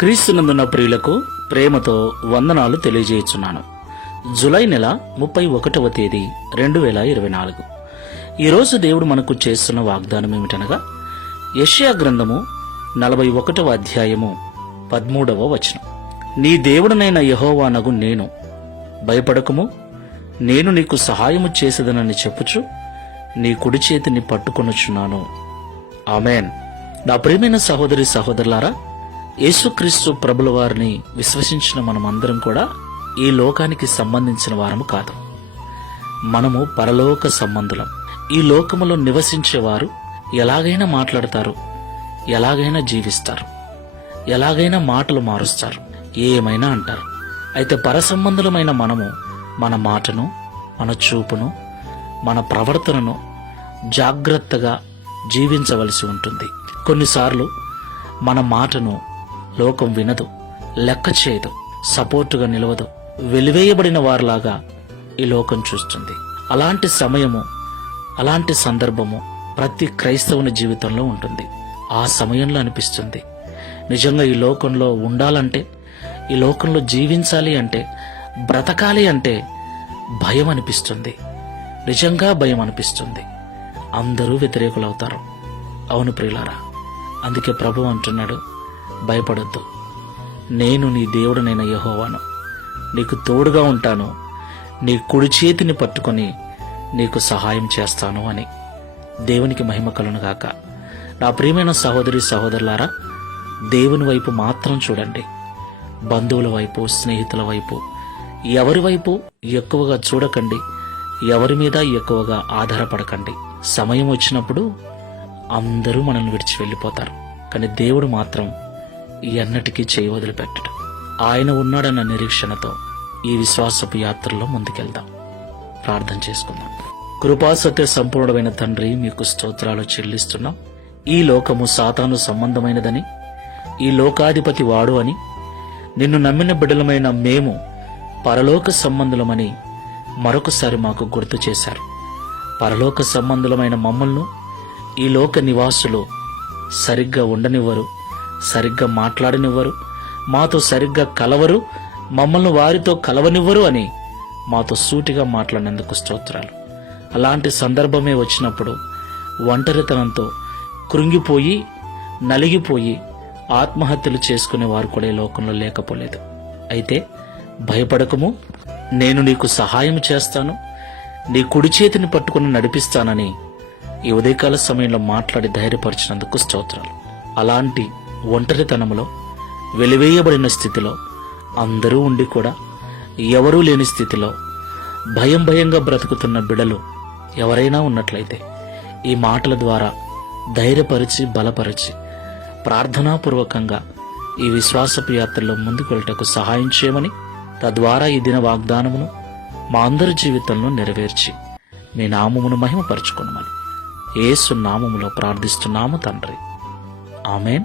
క్రీస్తునందున ప్రియులకు ప్రేమతో వందనాలు తెలియజేయుచున్నాను. జులై నెల ముప్పై ఒకటవ తేదీ రెండు వేల ఇరవై నాలుగు. ఈరోజు దేవుడు మనకు చేస్తున్న వాగ్దానం ఏమిటనగా యష్యా గ్రంథము నలభై ఒకటవ అధ్యాయము పదమూడవ వచనం. నీ దేవుడనైన యహోవానగు నేను. భయపడకము నేను నీకు సహాయము చేసేదనని చెప్పుచు నీ కుడి చేతిని పట్టుకొనుచున్నాను. ఆమెన్. నా ప్రియమైన సహోదరి సహోదరులారా యేసుక్రీస్తు ప్రభుల వారిని విశ్వసించిన మనమందరం కూడా ఈ లోకానికి సంబంధించిన వారము కాదు. మనము పరలోక సంబంధులం. ఈ లోకములో నివసించేవారు ఎలాగైనా మాట్లాడతారు ఎలాగైనా జీవిస్తారు ఎలాగైనా మాటలు మారుస్తారు ఏమైనా అంటారు. అయితే పరసంబంధులమైన మనము మన మాటను మన చూపును మన ప్రవర్తనను జాగ్రత్తగా జీవించవలసి ఉంటుంది. కొన్నిసార్లు మన మాటను లోకం వినదు లెక్క చేయదు సపోర్టుగా నిలవదు వెలివేయబడిన వారిలాగా ఈ లోకం చూస్తుంది. అలాంటి సమయము అలాంటి సందర్భము ప్రతి క్రైస్తవుని జీవితంలో ఉంటుంది. ఆ సమయంలో అనిపిస్తుంది. నిజంగా ఈ లోకంలో ఉండాలంటే ఈ లోకంలో జీవించాలి అంటే బ్రతకాలి అంటే భయం అనిపిస్తుంది. నిజంగా భయం అనిపిస్తుంది. అందరూ వ్యతిరేకులవుతారు. అవును ప్రియులారా అందుకే ప్రభు అంటున్నాడు భయపడొద్దు. నేను నీ దేవుడనైన యహోవాను. నీకు తోడుగా ఉంటాను. నీ కుడి చేతిని పట్టుకొని నీకు సహాయం చేస్తాను అని. దేవునికి మహిమ కలునుగాక నా ప్రియమైన సహోదరి సహోదరులారా దేవుని వైపు మాత్రం చూడండి. బంధువుల వైపు స్నేహితుల వైపు ఎవరి వైపు ఎక్కువగా చూడకండి. ఎవరి మీద ఎక్కువగా ఆధారపడకండి. సమయం వచ్చినప్పుడు అందరూ మనల్ని విడిచి వెళ్ళిపోతారు. కానీ దేవుడు మాత్రం ఎన్నటికీ చేయి వదిలిపెట్టడం. ఆయన ఉన్నాడన్న నిరీక్షణతో ఈ విశ్వాసపు యాత్రలో ముందుకెళ్దాం. ప్రార్థన చేసుకుందాం. కృపాసత్య సంపూర్ణమైన తండ్రి మీకు స్తోత్రాలు చెల్లిస్తున్నాం. ఈ లోకము సాతాను సంబంధమైనదని ఈ లోకాధిపతి వాడు అని నిన్ను నమ్మిన బిడ్డలమైన మేము పరలోక సంబంధులమని మరొకసారి మాకు గుర్తు చేశారు. పరలోక సంబంధులమైన మమ్మల్ని ఈ లోక నివాసులు సరిగ్గా ఉండనివ్వరు. సరిగ్గా మాట్లాడనివ్వరు. మాతో సరిగ్గా కలవరు. మమ్మల్ని వారితో కలవనివ్వరు అని మాతో సూటిగా మాట్లాడినందుకు స్తోత్రాలు. అలాంటి సందర్భమే వచ్చినప్పుడు ఒంటరితనంతో కృంగిపోయి నలిగిపోయి ఆత్మహత్యలు చేసుకునే వారు కూడా ఈ లోకంలో లేకపోలేదు. అయితే భయపడకము. నేను నీకు సహాయం చేస్తాను. నీ కుడి చేతిని పట్టుకుని నడిపిస్తానని ఈ ఉదయకాల సమయంలో మాట్లాడి ధైర్యపరిచినందుకు స్తోత్రాలు. అలాంటి ఒంటరితనంలో వెలివేయబడిన స్థితిలో అందరూ ఉండి కూడా ఎవరూ లేని స్థితిలో భయం భయంగా బ్రతుకుతున్న బిడలు ఎవరైనా ఉన్నట్లయితే ఈ మాటల ద్వారా ధైర్యపరిచి బలపరిచి ప్రార్థనాపూర్వకంగా ఈ విశ్వాసపు యాత్రలో ముందుకెళ్ళటకు సహాయం చేయమని తద్వారా ఈ దిన వాగ్దానమును మా అందరి జీవితంలో నెరవేర్చి మీ నామమును మహిమపరచుకొనమని ఏసు నామములో ప్రార్థిస్తున్నాము తండ్రి. Amen.